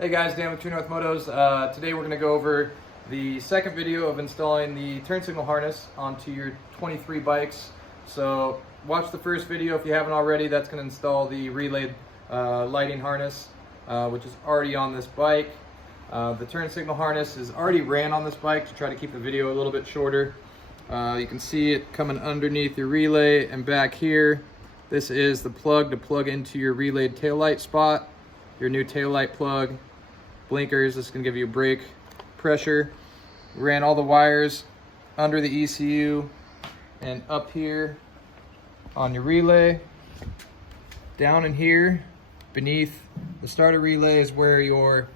Hey guys, Dan with True North Motos. Today we're going to go over the second video of installing the turn signal harness onto your 23 bikes. So watch the first video if you haven't already. That's going to install the relayed lighting harness, which is already on this bike. The turn signal harness is already ran on this bike to try to keep the video a little bit shorter. You can see it coming underneath your relay, and back here, this is the plug to plug into your relayed taillight spot. Your new taillight plug, blinkers, this is going to give you brake pressure. We ran all the wires under the ECU and up here on your relay. Down in here beneath the starter relay is where your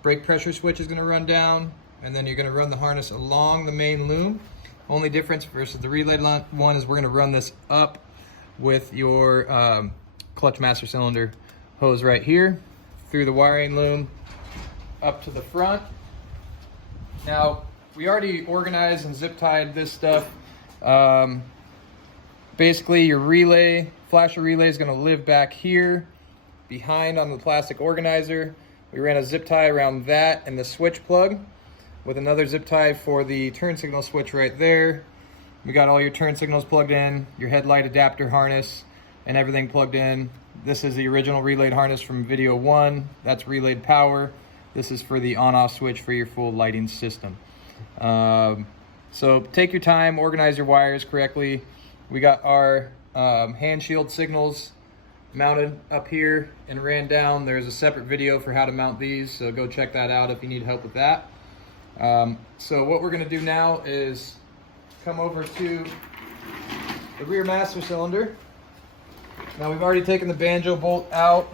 brake pressure switch is going to run down, and then you're going to run the harness along the main loom. Only difference versus the relay one is we're going to run this up with your clutch master cylinder hose right here through the wiring loom up to the front. Now, we already organized and zip tied this stuff. Basically, your relay, flasher relay, is going to live back here behind on the plastic organizer. We ran a zip tie around that and the switch plug with another zip tie for the turn signal switch right there. We got all your turn signals plugged in, your headlight adapter harness, and everything plugged in. This is the original relayed harness from video 1. That's relayed power. This is for the on-off switch for your full lighting system. So take your time, organize your wires correctly. We got our hand shield signals mounted up here and ran down. There's a separate video for how to mount these, so go check that out if you need help with that. So what we're gonna do now is come over to the rear master cylinder. Now we've already taken the banjo bolt out.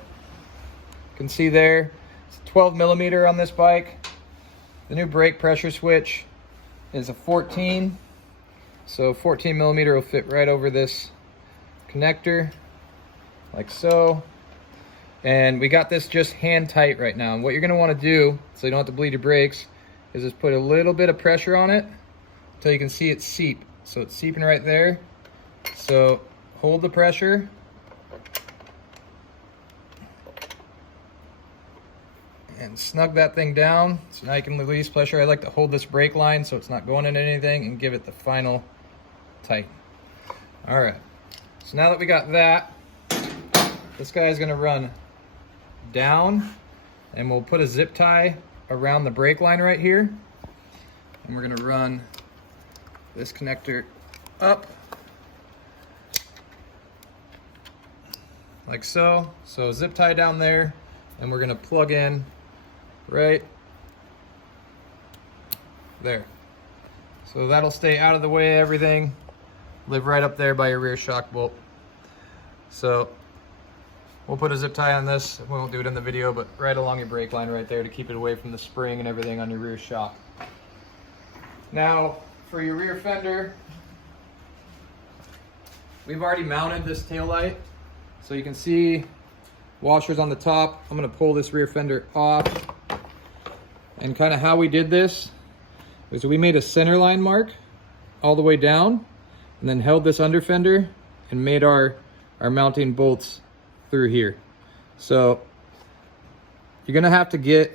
You can see there, it's 12 millimeter on this bike. The new brake pressure switch is a 14. So 14 millimeter will fit right over this connector, like so. And we got this just hand tight right now. And what you're gonna wanna do, so you don't have to bleed your brakes, is just put a little bit of pressure on it until you can see it seep. So it's seeping right there. So hold the pressure. And snug that thing down, so now you can release pressure. I like to hold this brake line so it's not going into anything and give it the final tight. All right, so now that we got that, this guy is gonna run down, and we'll put a zip tie around the brake line right here. And we're gonna run this connector up, like so. So zip tie down there, and we're gonna plug in right there. So that'll stay out of the way of everything, live right up there by your rear shock bolt. So we'll put a zip tie on this. We won't do it in the video, but right along your brake line right there to keep it away from the spring and everything on your rear shock. Now for your rear fender, we've already mounted this tail light. So you can see washers on the top. I'm gonna pull this rear fender off. And kind of how we did this is we made a center line mark all the way down and then held this under fender and made our mounting bolts through here. So you're gonna have to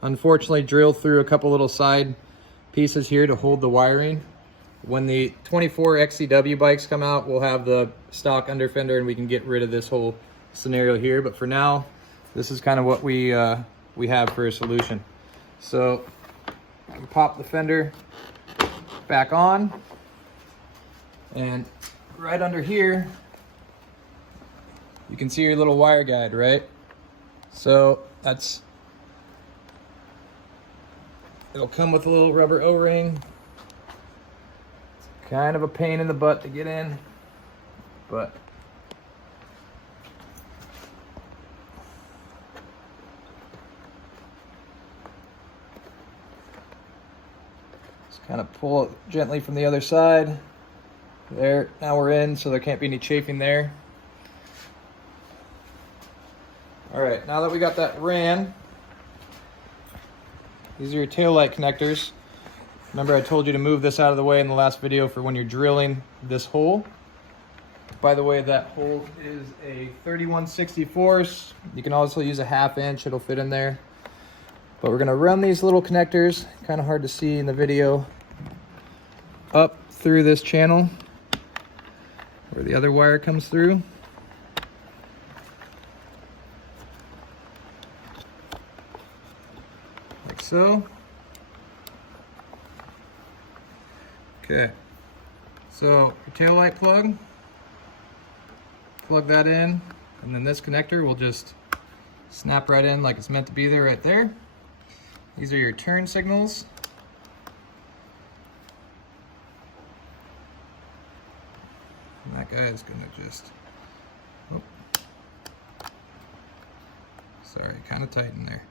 unfortunately drill through a couple little side pieces here to hold the wiring. When the 24 XCW bikes come out, we'll have the stock under fender and we can get rid of this whole scenario here. But for now, this is kind of what we have for a solution. So I can pop the fender back on, and right under here, you can see your little wire guide, right? So it'll come with a little rubber O-ring. It's kind of a pain in the butt to get in, but kind of pull it gently from the other side. There, now we're in, so there can't be any chafing there. All right, now that we got that ran, these are your taillight connectors. Remember I told you to move this out of the way in the last video for when you're drilling this hole. By the way, that hole is a 31/64. You can also use a 1/2 inch, it'll fit in there. But we're gonna run these little connectors, kind of hard to see in the video, up through this channel where the other wire comes through. Like so. Okay, so your tail light plug that in, and then this connector will just snap right in like it's meant to be there right there. These are your turn signals. And that guy is gonna just, oh, sorry, kind of tight in there.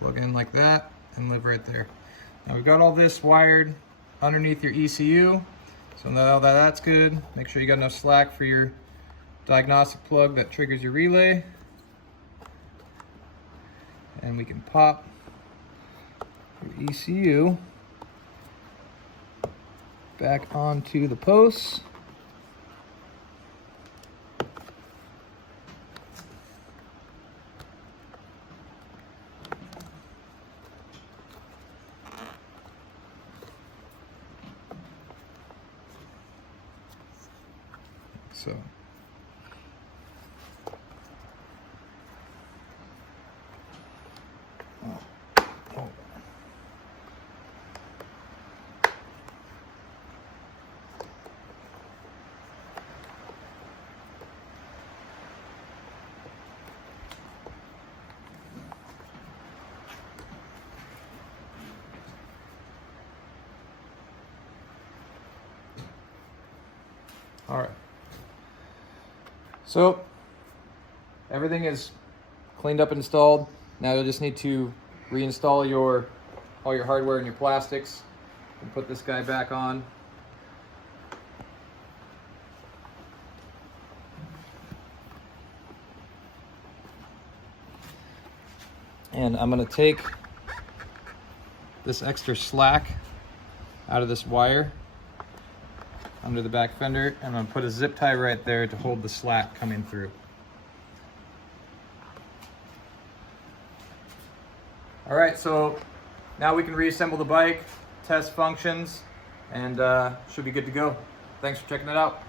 Plug in like that and live right there. Now we've got all this wired underneath your ECU, so now that that's good, make sure you got enough slack for your diagnostic plug that triggers your relay. And we can pop your ECU back onto the posts. So all right. So everything is cleaned up and installed. Now you'll just need to reinstall all your hardware and your plastics and put this guy back on. And I'm gonna take this extra slack out of this wire under the back fender, and I'm gonna put a zip tie right there to hold the slack coming through. All right, so now we can reassemble the bike, test functions, and should be good to go. Thanks for checking it out.